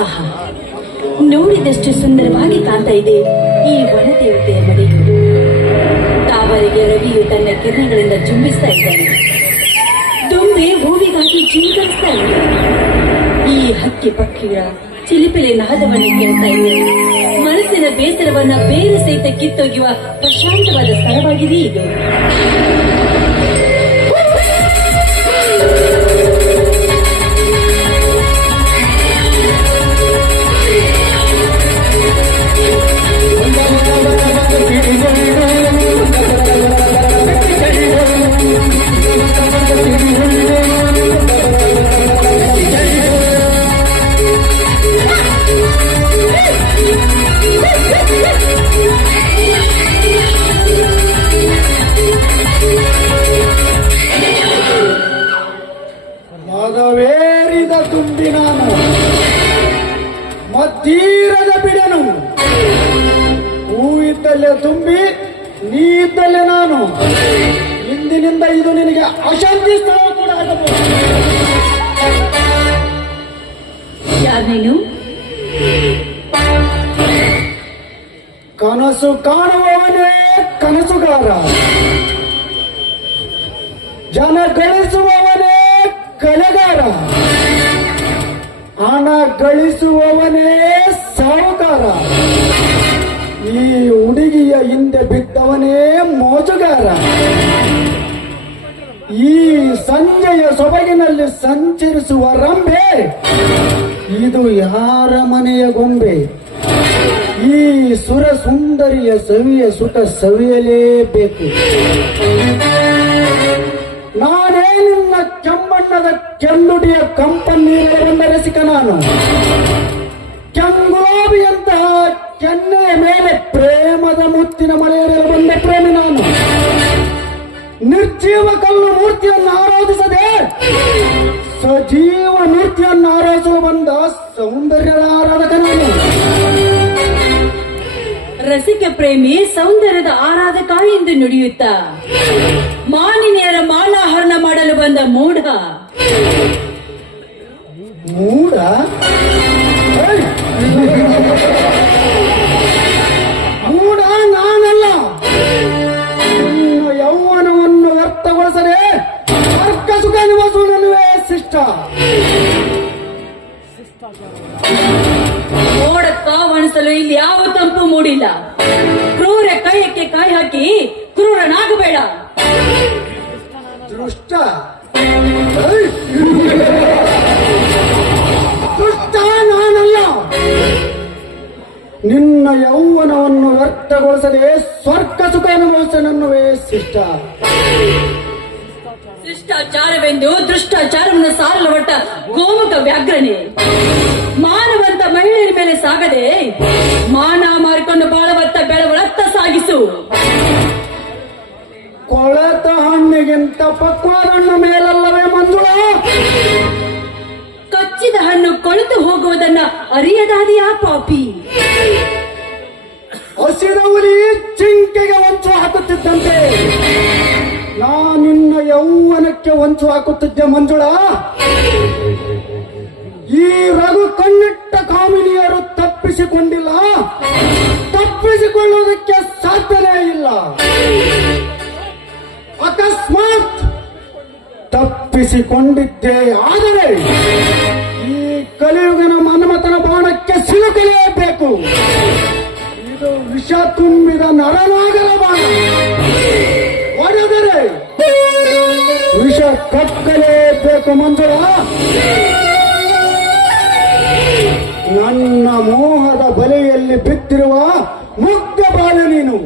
ಆಹಾ, ನೋಡಿದಷ್ಟು ಸುಂದರವಾಗಿ ಕಾಣ್ತಾ ಇದೆ ಈ ವನದೇವತೆಯ ಮನೆ. ತಾವರಿಗೆ ರವಿಯು ತನ್ನ ಕಿರಣಗಳಿಂದ ಚುಂಬಿಸ್ತಾ ಇದ್ದಾನೆ. ದುಂಬೆ ಹೂವಿಗಾಗಿ ಜಿಂಕರಿಸ್ತಾ ಇದೆ. ಈ ಹಕ್ಕಿ ಪಕ್ಷಿಗಳ ಚಿಲಿಪಿಲಿ ನಾದವನ್ನು ಕೇಳ್ತಾ ಇದೆ. ಮನಸ್ಸಿನ ಬೇಸರವನ್ನ ಬೇರೆ ಸಹಿತ ಕಿತ್ತೊಗೆಯುವ ಪ್ರಶಾಂತವಾದ ಸ್ಥಳವಾಗಿದೆ ಇದು. ಮದವೇರಿದ ತುಂಬಿ ನಾನು ಮತ್ತೀರದ ಬಿಡನು. ಹೂವಿದ್ದಲ್ಲೇ ತುಂಬಿ ನೀ ಇದ್ದಲ್ಲೇ ನಾನು. ಇಂದಿನಿಂದ ಇದು ನಿನಗೆ ಅಶಾಂತಿ ಸ್ಥಳ ಕೂಡ ಆಗಬಹುದು. ಯಾರೇನು? ಕನಸು ಕಾಣುವವನೇ ಕನಸುಗಾರ, ಜನ ಗಳಿಸುವವನೇ ಕಲೆಗಾರ, ಹಣ ಗಳಿಸುವವನೇ ಸಾಹುಕಾರ. ಈ ಹುಡುಗಿಯ ಹಿಂದೆ ಬಿದ್ದವನೇ ಮೋಜುಗಾರ. ಈ ಸಂಜೆಯ ಸೊಬಗಿನಲ್ಲಿ ಸಂಚರಿಸುವ ರಂಬೆ, ಇದು ಯಾರ ಮನೆಯ ಗೊಂಬೆ? ಈ ಸುರ ಸುಂದರಿಯ ಸವಿಯ ಸುಖ ಸವಿಯಲೇಬೇಕು. ನಾನೇ ನಿನ್ನ ಕೆಂಬಣ್ಣದ ಕೆಂದುಡಿಯ ಕಂಪನಿಯಲ್ಲಿ ಬಂದ ರಸಿಕ ನಾನು. ಕೆಂಗುಲಾಬಿಯಂತಹ ಕೆನ್ನೆಯ ಮೇಲೆ ಪ್ರೇಮದ ಮುತ್ತಿನ ಮಳೆಯರಲ್ಲಿ ಬಂದ ಪ್ರೇಮಿ ನಾನು. ನಿರ್ಜೀವ ಕಲ್ಲು ಮೂರ್ತಿಯನ್ನು ಆರಾಧಿಸದೆ ಸಜೀವ ಮೂರ್ತಿಯನ್ನು ಆರಾಧಿಸಲು ಬಂದ ಸೌಂದರ್ಯದ ಆರಾಧಕ ನಾನು. ರಸಿಕ ಪ್ರೇಮಿ ಸೌಂದರ್ಯದ ಆರಾಧಕ ಎಂದು ನುಡಿಯುತ್ತಾ ಮಾನಿನಿಯರ ಮಾಲಾಹರಣ ಮಾಡಲು ಬಂದ ಮೂಢ. ಮೂಢ ಮೂಢ ನಾನಲ್ಲ. ನಿನ್ನ ಯೌವನವನ್ನು ವ್ಯರ್ಥಗೊಳಿಸದೆ ವರ್ಗ ಸುಖ ನಿವಾಸವು ನನ್ನುವೇ ಶಿಷ್ಟ. ಮೋಡ ಕಾವಣಿಸಲು ಇಲ್ಲಿ ಯಾವ ತಂಪು ಮೂಡಿಲ್ಲ. ಕ್ರೂರ ಕೈಯಕ್ಕೆ ಕಾಯಿ ಹಾಕಿ ಕ್ರೂರನಾಗಬೇಡ. ದೃಷ್ಟ ದುಷ್ಟ ನಾನಲ್ಲ. ನಿನ್ನ ಯೌವನವನ್ನು ವ್ಯರ್ಥಗೊಳಿಸದೆ ಸ್ವರ್ಗ ಸುಖ ಅನುಭವಿಸ ನನ್ನುವೇ ಶಿಷ್ಟ. ಶಿಷ್ಟಾಚಾರವೆಂದು ದೃಷ್ಟಾಚಾರವನ್ನು ಸಾರಲು ಹೊಟ್ಟ ಗೋಮುಖ ವ್ಯಾಘ್ರನೆ. ಮಾನವಂತ ಮಹಿಳೆಯರ ಮೇಲೆ ಸಾಗದೆ ಮಾನ ಮಾರಿಕೊಂಡು ಬಾಳವತ್ತ ಬೆಳವಳತ್ತ ಸಾಗಿಸು. ಕೊಳೆತ ಹಣ್ಣಿಗಿಂತ ಪಕ್ವಾದ ಹಣ್ಣು ಮೇಲಲ್ಲವೇ ಮಂಜುಳ? ಕಚ್ಚಿದ ಹಣ್ಣು ಕೊಳೆತು ಹೋಗುವುದನ್ನ ಅರಿಯದಾದಿಯಾ ಪಾಪಿ? ಹಸಿದ ಹುಲಿ ಜಿಂಕೆಗೆ ಹೊಂಚು ಹಾಕುತ್ತಿದ್ದಂತೆ ನಿನ್ನ ಯೌವನಕ್ಕೆ ಹೊಂಚು ಹಾಕುತ್ತಿದ್ದೆ ಮಂಜುಳ. ಈ ರಘು ಕಣ್ಣಿಟ್ಟ ಕಾಮಿನಿಯರು ತಪ್ಪಿಸಿಕೊಂಡಿಲ್ಲ, ತಪ್ಪಿಸಿಕೊಳ್ಳುವುದಕ್ಕೆ ಸಾಧ್ಯವೇ ಇಲ್ಲ. ಅಕಸ್ಮಾತ್ ತಪ್ಪಿಸಿಕೊಂಡಿದ್ದೇ ಆದರೆ ಈ ಕಲಿಯುಗನ ಮನ್ಮಥನ ಬಾಣಕ್ಕೆ ಸಿಲುಕಲೇಬೇಕು. ಇದು ವಿಷ ತುಂಬಿದ ನರನಾಗರ ಬಾಣ. ಒಡೆದರೆ ವಿಷ ಕಕ್ಕಲೇಬೇಕು ಮಂಜುಳ. ನನ್ನ ಮೋಹದ ಬಲೆಯಲ್ಲಿ ಬಿದ್ದಿರುವ ಮುಗ್ಧ ಬಾಲ ನೀನು.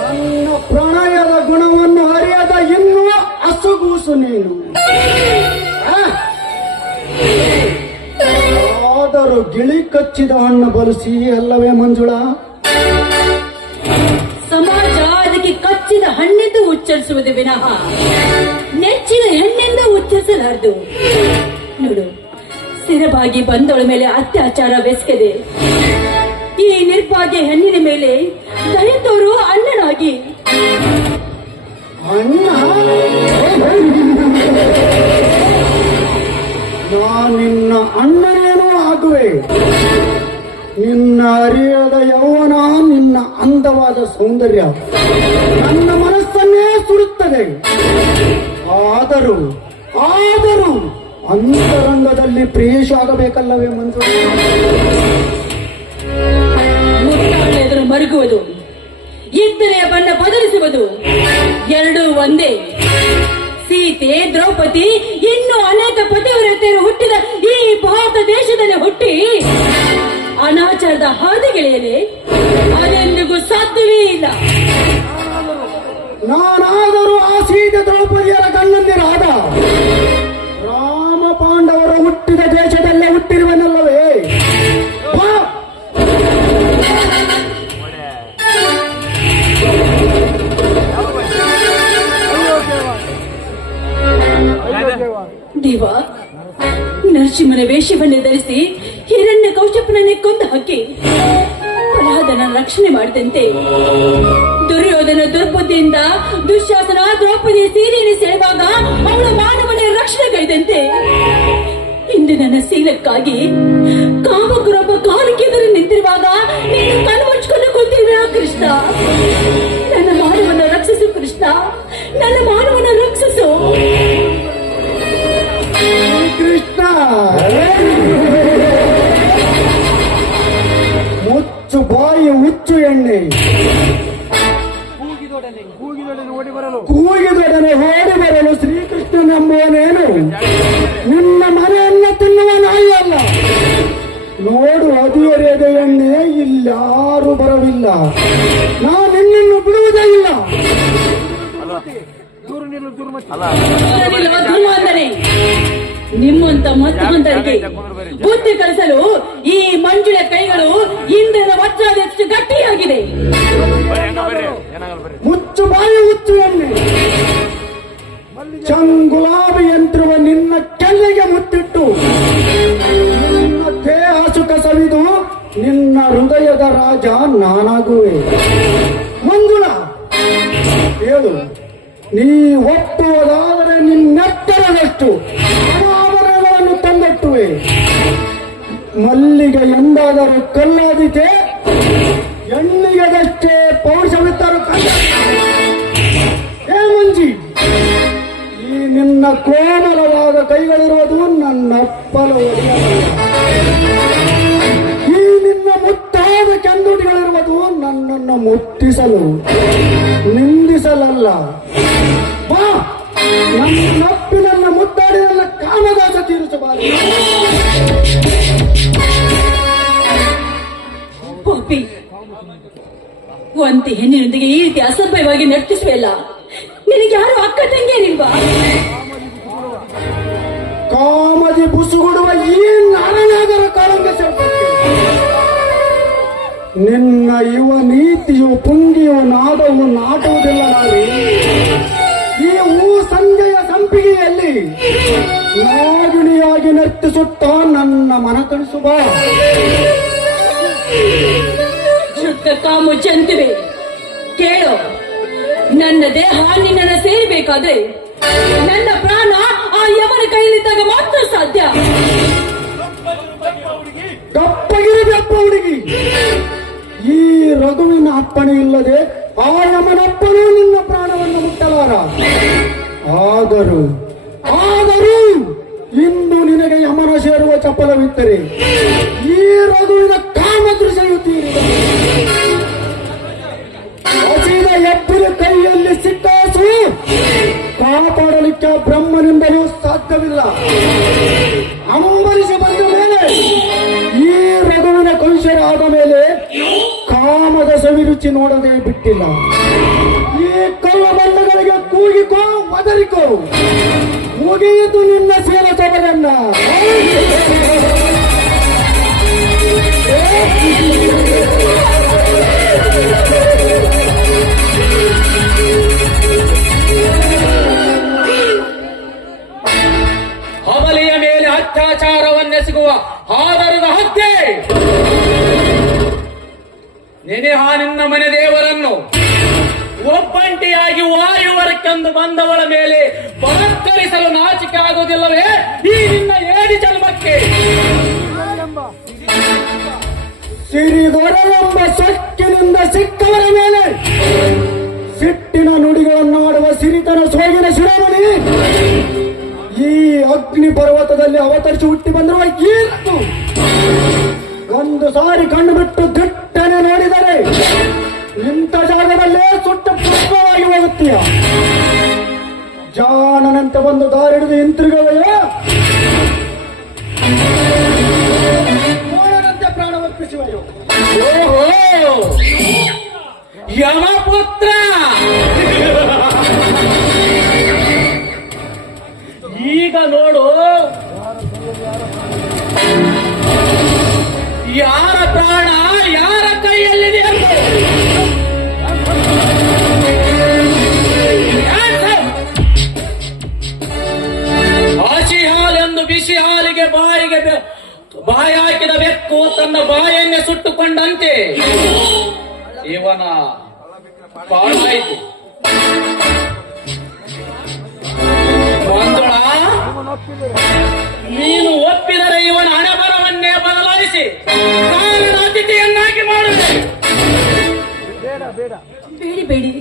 ನನ್ನ ಪ್ರಣಯದ ಗುಣವನ್ನು ಅರಿಯದ ಇನ್ನೂ ಅಸುಗೂಸು ನೀನು. ಆದರೂ ಗಿಳಿ ಕಚ್ಚಿದ ಹಣ್ಣು ಬಲು ಸಿಹಿ ಅಲ್ಲವೇ ಮಂಜುಳ? ಸಮಾಜ ಅದಕ್ಕೆ ಕಚ್ಚಿದ ಹಣ್ಣೆಂದು ಉಚ್ಚರಿಸುವುದು ವಿನಃ ನೆಚ್ಚಿನ ಹೆಣ್ಣೆಂದು ಉಚ್ಚರಿಸಲಾರದು. ನೋಡು, ಸ್ಥಿರವಾಗಿ ಬಂದವಳ ಮೇಲೆ ಅತ್ಯಾಚಾರವೆಸಗದೆ ಈ ನಿರ್ಭಾಗ್ಯ ಹೆಣ್ಣಿನ ಮೇಲೆ ದಯ ತೋರು ಅಣ್ಣನಾಗಿ. ಅಣ್ಣ ನಿನ್ನ ಅಣ್ಣನೇನು ಆಗುವೆ. ನಿನ್ನ ಅರಿಯದ ಯೌವನ, ನಿನ್ನ ಅಂದವಾದ ಸೌಂದರ್ಯ ನನ್ನ ಮನಸ್ಸನ್ನೇ ಸುಡುತ್ತದೆ. ಆದರೂ ಅಂತರಂಗದಲ್ಲಿ ಪ್ರೇಷ ಆಗಬೇಕಲ್ಲವೇ ಮಂಜು? ಮುತ್ತಾಳೆದುರು ಮರುಗುವುದು, ಇದ್ದರೆಯ ಬಣ್ಣ ಬದಲಿಸುವುದು ಎರಡೂ ಒಂದೇ. ಸೀತೆ, ದ್ರೌಪದಿ, ಇನ್ನೂ ಅನೇಕ ಪತಿವ್ರತೆಯರು ಹುಟ್ಟಿದ ಈ ಭಾರತ ದೇಶದಲ್ಲಿ ಹುಟ್ಟಿ ಅನಾಚಾರದ ಹಾದಿಗೆಳೆಯಲೇ ಅದೆಂದಿಗೂ ಸಾಧ್ಯವೇ ಇಲ್ಲ. ನಾನಾದರೂ ಆ ಸೀತೆ ದ್ರೌಪದಿಯರ ಗಣ್ಣಂದಿರಾದ ರಾಮ ಪಾಂಡವರು ಹುಟ್ಟಿದ ದೇಶದಲ್ಲೇ ಹುಟ್ಟಿರುವನಲ್ಲವೇ? ದೇವ, ನರಸಿಂಹನ ವೇಷವನ್ನೇ ಧರಿಸಿ ಹಿರಣ್ಯ ಕೌಶಪನನ್ನೇ ಕೊಂದು ಹಾಕಿ ಪ್ರಹ್ಲಾದನ ರಕ್ಷಣೆ ಮಾಡಿದಂತೆ, ದುರ್ಯೋಧನ ದುರ್ಬುದ್ಧಿಯಿಂದ ದುಶ್ಯಾಸನ ದ್ರೌಪದಿಯ ಸೀರೆಯನ್ನು ಸೆಳೆವಾಗ ಅವಳ ಮಾನವನ ರಕ್ಷಣೆಗೈದಂತೆ, ಇಂದು ನನ್ನ ಶೀಲಕ್ಕಾಗಿ ಕಾಮಗುರೊಬ್ಬ ಕಾಲಿಕೆದರು ನಿಂತಿರುವಾಗ ನೀನು ಕಣ್ಮುಚ್ಕೊಂಡು ಕೂತಿರುವೆ ಕೃಷ್ಣ. ನನ್ನ ಮಾನವನ ರಕ್ಷಿಸು ಕೃಷ್ಣ, ನನ್ನ ಮಾನವನ ರಕ್ಷಿಸು ಕೃಷ್ಣ. ಮುಚ್ಚು ಬಾಯಿ, ಹುಚ್ಚು ಎಣ್ಣೆ, ಕೂಗಿದೊಡನೆ ಓಡಿ ಬರಲು ಶ್ರೀಕೃಷ್ಣನೆಂಬುವನೇನು ನಿನ್ನ ಮನೆಯನ್ನ ತಿನ್ನುವ ನಾಯಿ ಅಲ್ಲ. ನೋಡು, ಹದಿಹರೆಯದ ಎಣ್ಣೆ, ಇಲ್ಲಾರು ಬರವಿಲ್ಲ. ನಾನು ನಿನ್ನನ್ನು ಬಿಡುವುದೇ ಇಲ್ಲ. ದುರ್ಮಾರ್ಗನೇ, ನಿಮ್ಮಂತ ಮತ್ತೊಂದರಿಗೆ ಬುದ್ಧಿ ಕಲಿಸಲು ಈ ಮಂಜುಳ ಕೈಗಳು ಇಂದ್ರನ ವಜ್ರದಷ್ಟು ಗಟ್ಟಿಯಾಗಿದೆ. ಮುಚ್ಚು ಬಾಯಿ, ಹುಚ್ಚು ಎಣ್ಣೆ. ಚಂಗುಲಾಬಿ ಯಂತ್ರವ ನಿನ್ನ ಕೆನ್ನೆಗೆ ಮುತ್ತಿಟ್ಟು ನಿನ್ನ ದೇಹ ಸುಖ ಸವಿದು ನಿನ್ನ ಹೃದಯದ ರಾಜ ನಾನಾಗುವೆ. ಮಂಜುಳ, ಹೇಳು, ನೀ ಒಪ್ಪುವುದಾದರೆ ನಿನ್ನೆತ್ತರದಷ್ಟು ಆಭರಣಗಳನ್ನು ತಂದೊಟ್ಟುವೆ. ಮಲ್ಲಿಗೆ ಎಂದಾದರೂ ಕಲ್ಲಾದಿತೆ, ಎಣ್ಣಿಗದಷ್ಟೇ ಪೌರುಷವಿದ್ದರು ಕಂಡ. ಹೇ ಮಂಜಿ, ಈ ನಿನ್ನ ಕೋಮಲವಾದ ಕೈಗಳಿರುವುದು ನನ್ನಪ್ಪಲ ಒಡೆಯಲ್ಲ. ಈ ನಿನ್ನ ಮುತ್ತಾದ ಕೆಂದುಟಿಗಳಿರುವುದು ನನ್ನನ್ನು ಮುಟ್ಟಿಸಲು, ನಿಂದಿಸಲಲ್ಲ. ಬಾ, ನನ್ನಪ್ಪಿ ನನ್ನ ಮುದ್ದಾಡಿ ನನ್ನ ಕಾಮದಾಸ ತೀರಿಸಬಾರದು. ಪಾಪಿ, ಒಂಟಿ ಹೆಣ್ಣಿನೊಂದಿಗೆ ಈ ರೀತಿ ಅಸಭ್ಯವಾಗಿ ನರ್ತಿಸುವೆಲ್ಲ. ನಿನಗೆ ಯಾರು ಅಕ್ಕ ತಂಗಿಯರಿಲ್ವಾ? ಕಾಮದಿ ಬುಸುಗುಡುವ ಈ ನಾರನಾಗರ ಕಾಳಂಗ ಶಬ್ದಕ್ಕೆ ನಿನ್ನ ಯುವ ನೀತಿಯು ಪುಂಗಿಯು ನಾದವು ನಾಟುವುದಿಲ್ಲ. ನಾವೇ ಈ ಹೂ ಸಂಜೆಯ ಸಂಪಿಗೆಯಲ್ಲಿ ನಾಗಿಣಿಯಾಗಿ ನರ್ತಿಸುತ್ತಾ ನನ್ನ ಮನ ಕಳಿಸುವ ಶುದ್ಧ ಕಾಮು ಜಂತುವೆ, ಕೇಳು, ನನ್ನ ದೇಹ ನಿನ್ನನ್ನು ಸೇರಬೇಕಾದ್ರೆ ನನ್ನ ಪ್ರಾಣ ಆ ಯಮನ ಕೈಯಲ್ಲಿದ್ದಾಗ ಮಾತ್ರ ಸಾಧ್ಯ. ಕಪ್ಪಗಿರಿ ಬೆಪ್ಪ ಹುಡುಗಿ, ಈ ರಘುವಿನ ಅಪ್ಪಣೆ ಇಲ್ಲದೆ ಆ ಯಮನಪ್ಪನೂ ನಿನ್ನ ಪ್ರಾಣವನ್ನು ಮುಟ್ಟಲಾರ. ಆದರೂ ಇಂದು ನಿನಗೆ ಯಮನ ಸೇರುವ ಚಪಲವಿದ್ದರೆ ಈ ರಘುವಿನ ಕಾಮ ದೃಶ್ಯವು ತೀರಿದ ಹಸಿದ ಎಬ್ಬರ ಕೈಯಲ್ಲಿ ಸಿಕ್ಕಾಸು ಕಾಪಾಡಲಿಕ್ಕೆ ಬ್ರಹ್ಮನಿಂದಲೂ ಸಾಧ್ಯವಿಲ್ಲ. ಅಂಬರೀಷ ಬಂದ ಮೇಲೆ ಈ ರಘುವಿನ ಕೌಶಲ ಆದ ಮೇಲೆ ಕಾಮದ ಸವಿರುಚಿ ನೋಡದೆ ಬಿಟ್ಟಿಲ್ಲ. ಈ ಕಳ್ಳ ಬಂಡಗಳಿಗೆ ಕೂಗಿಕೋ, ಒದರಿಕೋ, ಮುಗಿಯಿತು ನಿನ್ನ ಸೇರ ಸೊಬಗನ್ನ. ಹಬಲಿಯ ಮೇಲೆ ಅತ್ಯಾಚಾರವನ್ನೆಸಗುವ ಆದರದ ಹತ್ಯೆ ನೆನೆಹ ನಿನ್ನ ಮನೆ ದೇವರನ್ನು ಒಬ್ಬಂಟಿಯಾಗಿ ವಾಯುವರಕ್ಕೆಂದು ಬಂದವಳ ಮೇಲೆ ಬಲತ್ಕರಿಸಲು ನಾಚಿಕೆ ಆಗುವುದಿಲ್ಲವೇ ಈ ನಿನ್ನ ಏಡಿ ಜನ್ಮಕ್ಕೆ? ಸಿರಿದೊರೆ ಎಂಬ ಸೊಕ್ಕಿನಿಂದ ಸಿಕ್ಕವರ ಮೇಲೆ ಸಿಟ್ಟಿನ ನುಡಿಗಳನ್ನಾಡುವ ಸಿರಿತನ ಸೋಗಿನ ಶಿರೋಮಣಿ ಈ ಅಗ್ನಿ ಪರ್ವತದಲ್ಲಿ ಅವತರಿಸಿ ಹುಟ್ಟಿ ಬಂದಿರುವ ಈರ್ತು ಒಂದು ಸಾರಿ ಕಣ್ಣು ಬಿಟ್ಟು ದಿಟ್ಟನೆ ನೋಡಿದರೆ ಇಂಥ ಜಾಗದಲ್ಲೇ ಸುಟ್ಟ ಪುಷ್ಪವಾಗಿ ಹೋಗುತ್ತೀಯ. ಜಾಣನಂತೆ ಒಂದು ದಾರಿಡಿದು ಹಿಂತಿರುಗವೇ ಮೋಡನಂತೆ ಪ್ರಾಣವರ್ಪಿಸುವೆಯೋ. ಓಹೋ ಯಮಪುತ್ರ, ಈಗ ನೋಡು ಯಾರ ಪ್ರಾಣ ಯಾರ ಕೈಯಲ್ಲಿದೆ ಅಂತ. ಹಸಿ ಹಾಲೆಂದು ಬಿಸಿ ಹಾಲಿಗೆ ಬಾಯಿ ಹಾಕಿದ ಬೆಕ್ಕು ತನ್ನ ಬಾಯನ್ನೇ ಸುಟ್ಟುಕೊಂಡಂತೆ ಇವನ ಪಾಡಾಯಿತು. ಮಂಜುಳ, ನೀನು ಒಪ್ಪಿದರೆ ಇವನ ಹಣೆಬರವನ್ನೇ ಬದಲಾಯಿಸಿ ಕಾರಣ ಅತಿಥಿಯನ್ನಾಗಿ ಮಾಡುವೆ. ಬೇಡಿ ಬೇಡಿ,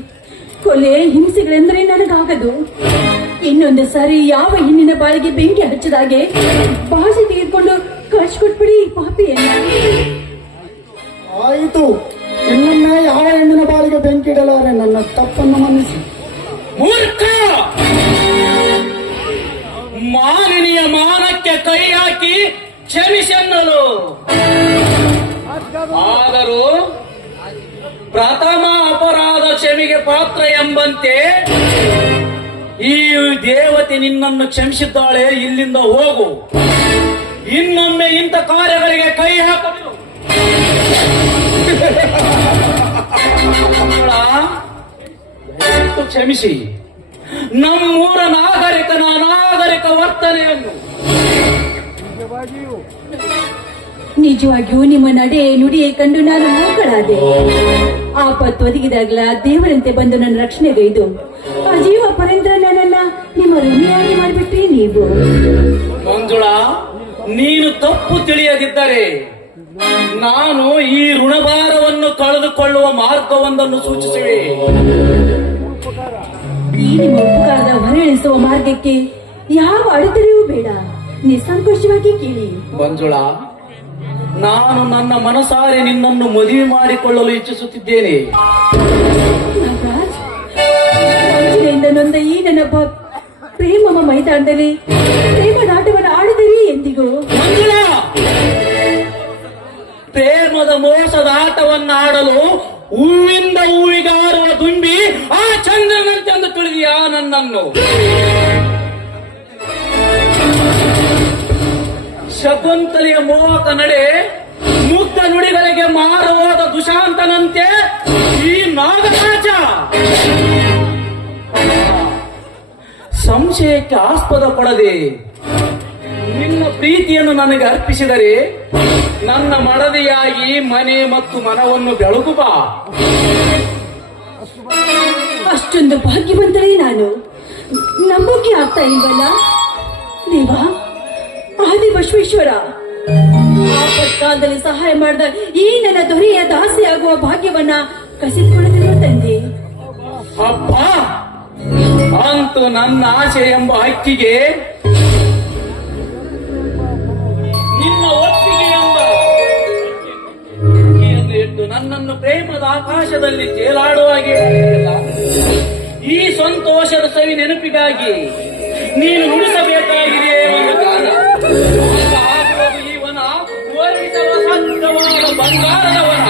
ಕೊಲೆ ಹಿಂಸೆಗಳೆಂದರೆ ನನಗಾಗದು. ಇನ್ನೊಂದು ಸಾರಿ ಯಾವ ಹೆಣ್ಣಿನ ಬಾಳಿಗೆ ಬೆಂಕಿ ಹಚ್ಚಿದಾಗೆ ಭಾಷೆ ತೆಗೆದುಕೊಂಡು ಕಳ್ಸಿಕೊಟ್ಬಿಡಿ ಈ ಪಾಪಿಯನ್ನ. ಆಯಿತು, ಇನ್ನೊಮ್ಮೆ ಯಾವ ಹೆಣ್ಣಿನ ಬಾಳಿಗೆ ಬೆಂಕಿ ಇಡಲಾರೆ. ನನ್ನ ತಪ್ಪನ್ನು ಮನ್ನಿಸಿ. ಮೂರ್ಖ, ಮಾಲಿನಿಯ ಮಾನಕ್ಕೆ ಕೈ ಹಾಕಿ ಕ್ಷಮಿಸೆನ್ನಲು. ಆದರೂ ಪ್ರಥಮ ಅಪರಾಧ ಕ್ಷಮೆಗೆ ಪಾತ್ರ ಎಂಬಂತೆ ಈ ದೇವತೆ ನಿನ್ನನ್ನು ಕ್ಷಮಿಸಿದ್ದಾಳೆ. ಇಲ್ಲಿಂದ ಹೋಗು, ಇನ್ನೊಮ್ಮೆ ಇಂಥ ಕಾರ್ಯಗಳಿಗೆ ಕೈ ಹಾಕಬೇಕು. ಕ್ಷಮಿಸಿ ನಮ್ಮೂರ ನಾಗರಿಕನ ಅನಾಗರಿಕ ವರ್ತನೆಯನ್ನು. ನಿಜವಾಗಿಯೂ ನಿಮ್ಮ ನಡೆ ನುಡಿಯೇ ಕಂಡು ನಾನು ಮೂಕಳಾದೆ. ಆಪತ್ತು ಒದಗಿದಾಗಲ ದೇವರಂತೆ ಬಂದು ನನ್ನ ರಕ್ಷಣೆಗೈದು ಆ ಜೀವ ಪರ್ಯಂತರ ನನ್ನನ್ನ ನಿಮ್ಮ ಋಣಿಯಾಗಿ ಮಾಡಿಬಿಟ್ರಿ ನೀವು. ಮಂಜುಳ, ನೀನು ತಪ್ಪು ತಿಳಿಯದಿದ್ದರೆ ನಾನು ಈ ಋಣಭಾರವನ್ನು ಕಳೆದುಕೊಳ್ಳುವ ಮಾರ್ಗವೊಂದನ್ನು ಸೂಚಿಸುವೆ. ಈ ನಿಮ್ಮ ಉಪಕಾರದ ಹೊರಳಿಸುವ ಮಾರ್ಗಕ್ಕೆ ಯಾವ ಅಡೆತಡೆಯೂ ಬೇಡ, ನಿಸ್ಸಂಕೋಚವಾಗಿ ಕೇಳಿ. ಮಂಜುಳ, ನಾನು ನನ್ನ ಮನಸಾರೆ ನಿನ್ನನ್ನು ಮದುವೆ ಮಾಡಿಕೊಳ್ಳಲು ಇಚ್ಛಿಸುತ್ತಿದ್ದೇನೆ. ನಾಗರಾಜ್, ವಂಚನೆಯಿಂದ ನೊಂದ ಈ ನನ್ನ ಪ್ರೇಮ ಮೈದಾನದಲ್ಲಿ ಪ್ರೇಮದಾಟವನ್ನು ಆಡಿದಿರಿ ಎಂದಿಗೂ. ಮಂಜುಳ, ಪ್ರೇಮದ ಮೋಸದ ಆಟವನ್ನು ಆಡಲು ಹೂವಿಂದ ಹೂವಿಗಾರುವ ದುಂಬಿ ಆ ಚಂದ್ರನಂತೆ ಎಂದು ತಿಳಿದಿಯಾ ನನ್ನನ್ನು? ಶಕುಂತಲೆಯ ಮೋಹಕ ನಡೆ ಮುಗ್ಧ ನುಡಿಗಳಿಗೆ ಮಾರುವಾದ ದುಶಾಂತನಂತೆ ಈ ನಾಗರಾಜ. ಸಂಶಯಕ್ಕೆ ಆಸ್ಪದ ಪಡದೆ ನಿನ್ನ ಪ್ರೀತಿಯನ್ನು ನನಗೆ ಅರ್ಪಿಸಿದರೆ ನನ್ನ ಮಡದಿಯಾಗಿ ಮನೆ ಮತ್ತು ಮನವನ್ನು ಬೆಳಗು ಬಾ. ಅಷ್ಟೊಂದು ಭಾಗ್ಯವಂತಳೇ ನಾನು. ನಂಬೋಕೆ ಆಗ್ತಾ ಇಲ್ವಲ್ಲ ದೇವಾ, ಆದಿ ಬಸವೇಶ್ವರ, ಆಪತ್ಕಾಲದಲ್ಲಿ ಸಹಾಯ ಮಾಡಿದ ಈ ನನ್ನ ದೊರೆಯ ದಾಸಿಯಾಗುವ ಭಾಗ್ಯವನ್ನ ಕಸಿದುಕೊಳ್ಳದಿರುವ ತಂದೆ. ಅಪ್ಪ, ಅಂತೂ ನನ್ನ ಆಸೆ ಎಂಬ ಹಕ್ಕಿಗೆ ನಿನ್ನ ಒಪ್ಪಿಗೆ ಎಂಬ ಹಕ್ಕಿಯನ್ನು ಇಟ್ಟು ನನ್ನನ್ನು ಪ್ರೇಮದ ಆಕಾಶದಲ್ಲಿ ತೇಲಾಡುವಾಗೆ ಮಾಡಿಲ್ಲ. ಈ ಸಂತೋಷದ ಸವಿ ನೆನಪಿಗಾಗಿ ನೀನು ನುಡಿಸಬೇಕಾಗಿದೆ ಒಂದು ಕಾಲ. ಆಗುವುದು ಈ ವನ ವರ್ಣಿಸಲು ಸಾಧ್ಯವಾದ ಬಂಗಾರದ ವನ.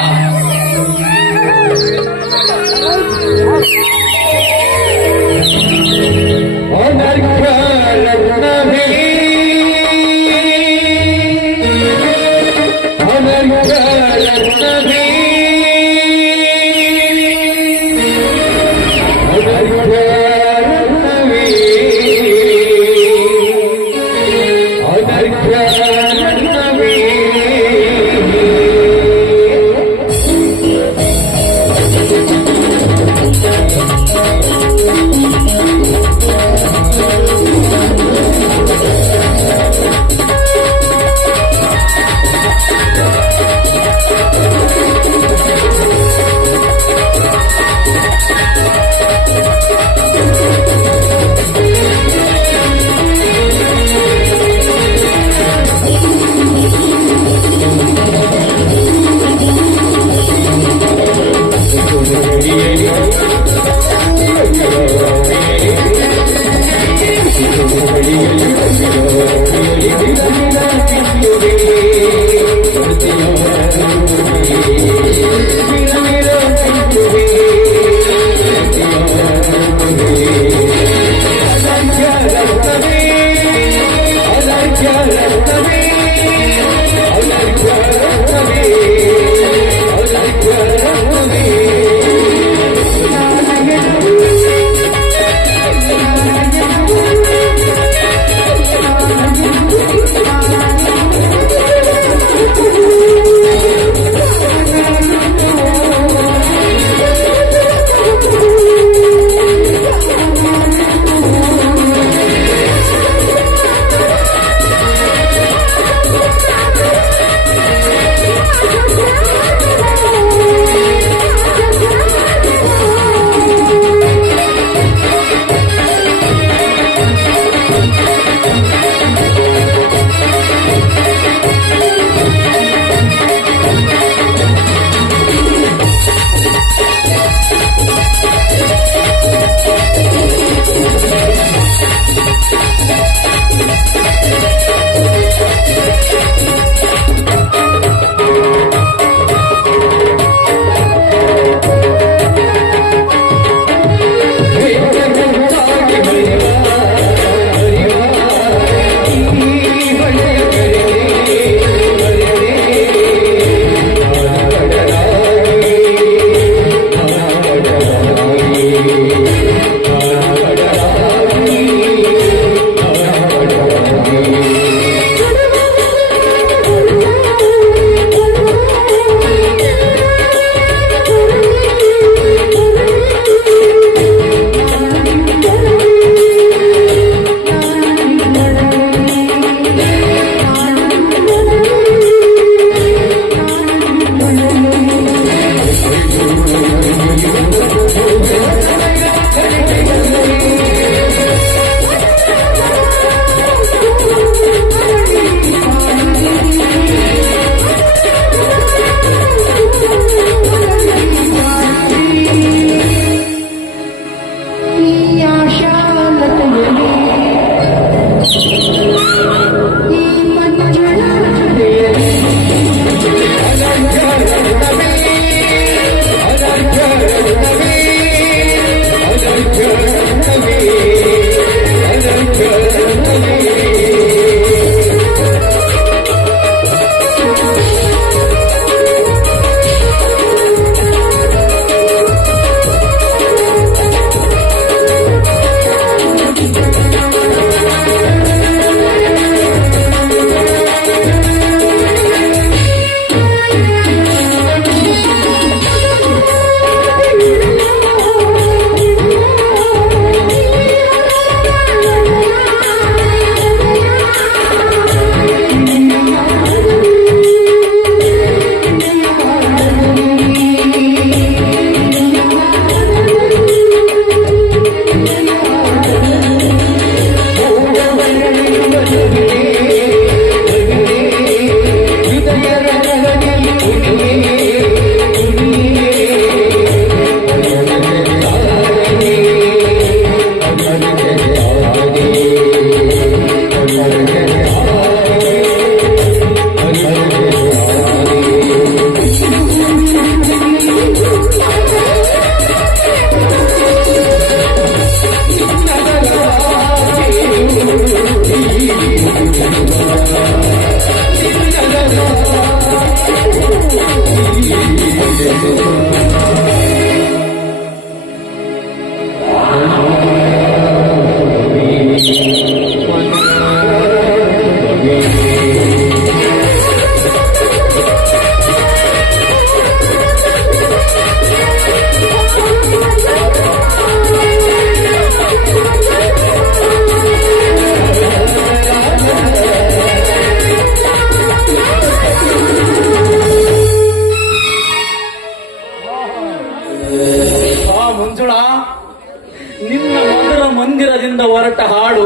ಮಂದಿರದಿಂದ ಹೊರಟ ಹಾಡು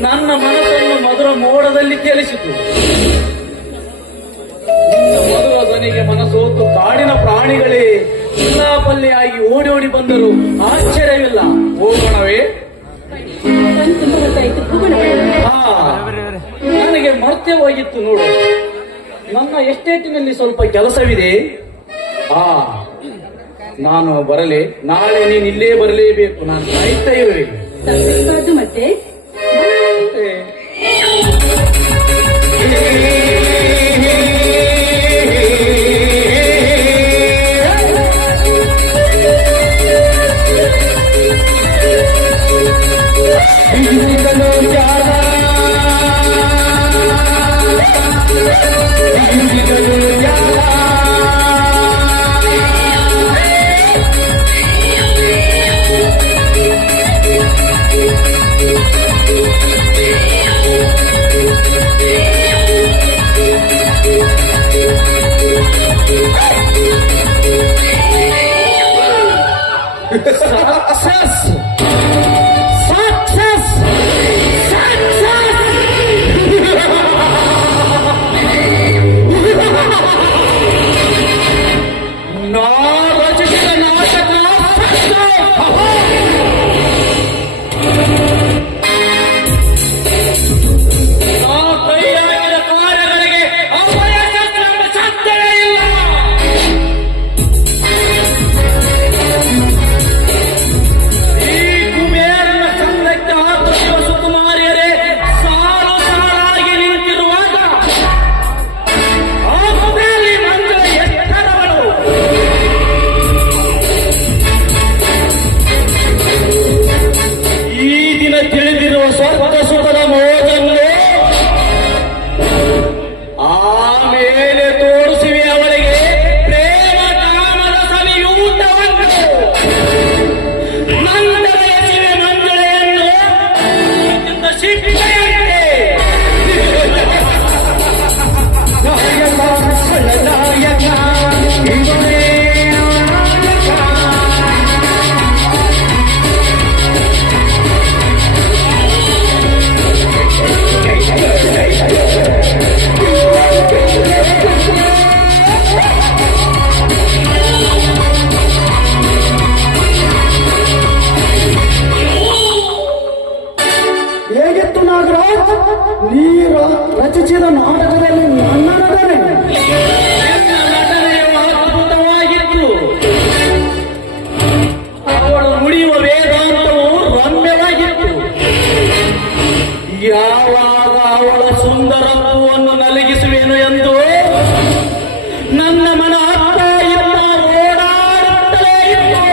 ನನ್ನ ಮನಸ್ಸನ್ನು ಮಧುರ ಮೋಡದಲ್ಲಿ ಕೇಳಿಸಿತು. ನಿನ್ನ ಮಧುರ ಧ್ವನಿಗೆ ಮನಸೋತು ಕಾಡಿನ ಪ್ರಾಣಿಗಳೇ ಚಿಲ್ಲಾಪಲ್ಲಿಯಾಗಿ ಓಡಿ ಓಡಿ ಬಂದರು. ಆಶ್ಚರ್ಯವಿಲ್ಲ, ಹೋಗೋಣವೇ? ತುಂಬಾ ಹೊತ್ತಾಯ್ತು, ಹೋಗೋಣ. ನನಗೆ ಮರ್ತೆ ಹೋಗಿತ್ತು ನೋಡು. ನನ್ನ ಎಸ್ಟೇಟಿನಲ್ಲಿ ಸ್ವಲ್ಪ ಕೆಲಸವಿದೆ. ನಾನು ಬರಲೇ. ನಾಳೆ ನೀನು ಇಲ್ಲೇ ಬರಲೇಬೇಕು. ನಾನು ಕಾಯ್ತಾ ಇರುವೆ. ತಪ್ಪಿಸಬಾರ್ದು ಮತ್ತೆ. Success! Success! ಹೇಗಿತ್ತು ನಾಗರಾಜ್? ನೀ ರಚಿಸಿದ ನಾಟಕದಲ್ಲಿ ನನ್ನ ನಟನೆ ಅದ್ಭುತವಾಗಿತ್ತು. ಅವಳು ನುಡಿಯುವ ವೇದಾಂತವು ರಮ್ಯವಾಗಿತ್ತು. ಯಾವಾಗ ಅವಳ ಸುಂದರತ್ವವನ್ನು ನಲಗಿಸುವೆನು ಎಂದು ನನ್ನ ಮನ ಅತ್ತ ಇತ್ತ ಓಡಾಡುತ್ತಲೇ ಇತ್ತು.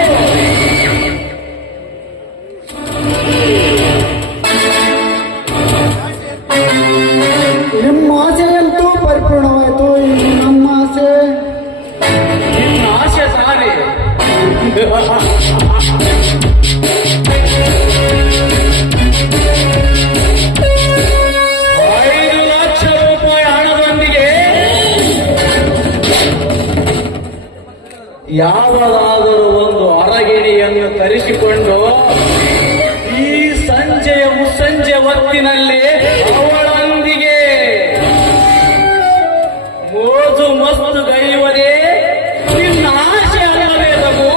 ನಿಮ್ಮ ಆಸೆಯಂತೂ ಪರಿಪೂರ್ಣವಾಯಿತು. ಇನ್ನು ನಮ್ಮ ಆಸೆ. ನಿನ್ನ ಆಸೆ ತಾನೇ. 5 ಲಕ್ಷ ರೂಪಾಯಿ ಹಣದೊಂದಿಗೆ ಯಾವುದಾದರೂ ಒಂದು ಅರಗಿಣಿಯನ್ನು ತರಿಸಿಕೊಂಡು ಈ ಸಂಜೆಯ ಮುಸ್ಸಂಜೆ ಹೊತ್ತಿನಲ್ಲಿ ಅವಳೊಂದಿಗೆ ಮೋಜು ಮಸ್ತು ಗೈಯುವುದೇ ನಿನ್ನ ಆಸೆ ಅಲ್ಲವೇ ರಘು?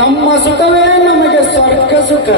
ತಮ್ಮ ಸುಖವೇ ನಮಗೆ ಸ್ವರ್ಗ ಸುಖ.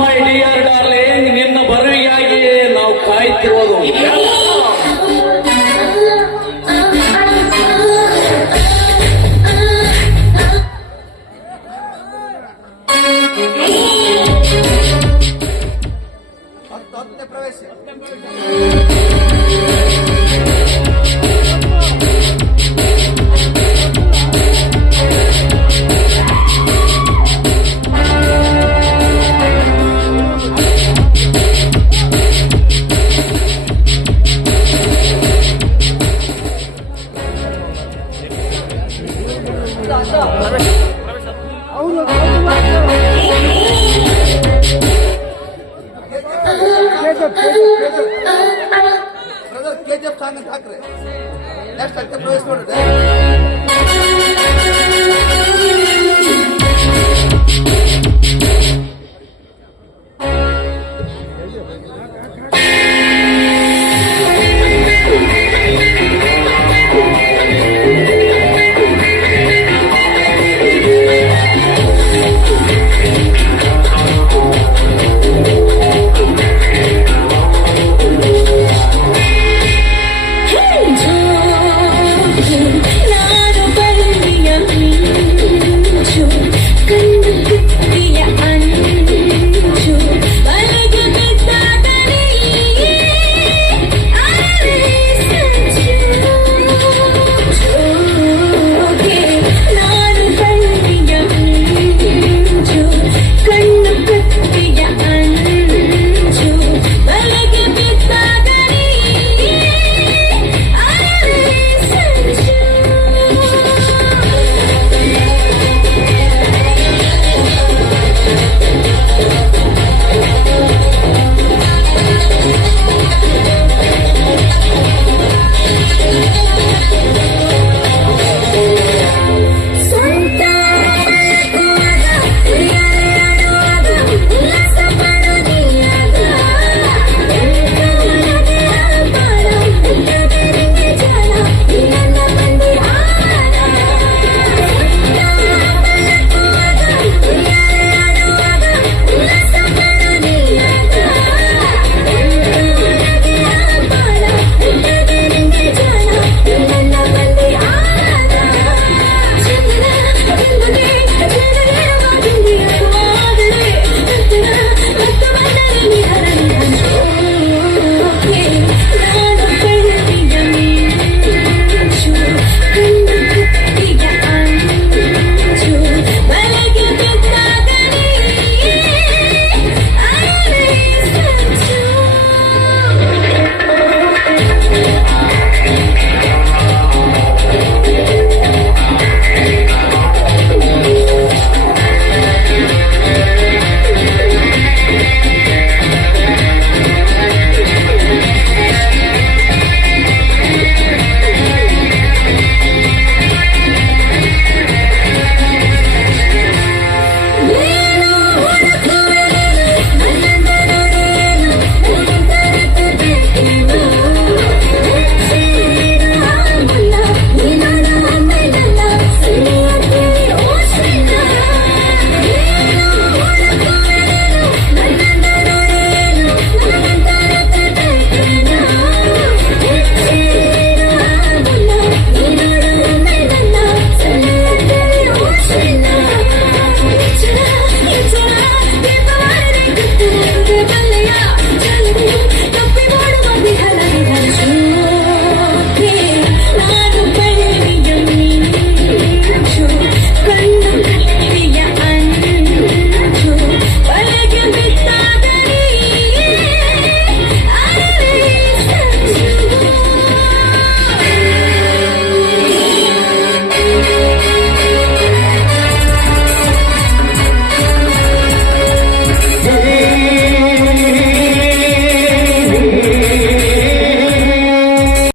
ಮೈ ಡಿಯರ್ ಡಾರ್ಲಿಂಗ್, ನಿನ್ನ ಬರುವಿಗಾಗಿಯೇ ನಾವು ಕಾಯ್ತಿರೋದು. KGF ಸಾಂಗ್ ಅಂತ ಹಾಕ್ರಿ ನೆಕ್ಸ್ಟ್ ಅಕ್ಕೆ ಪ್ರವೇಶ ನೋಡ್ರಿ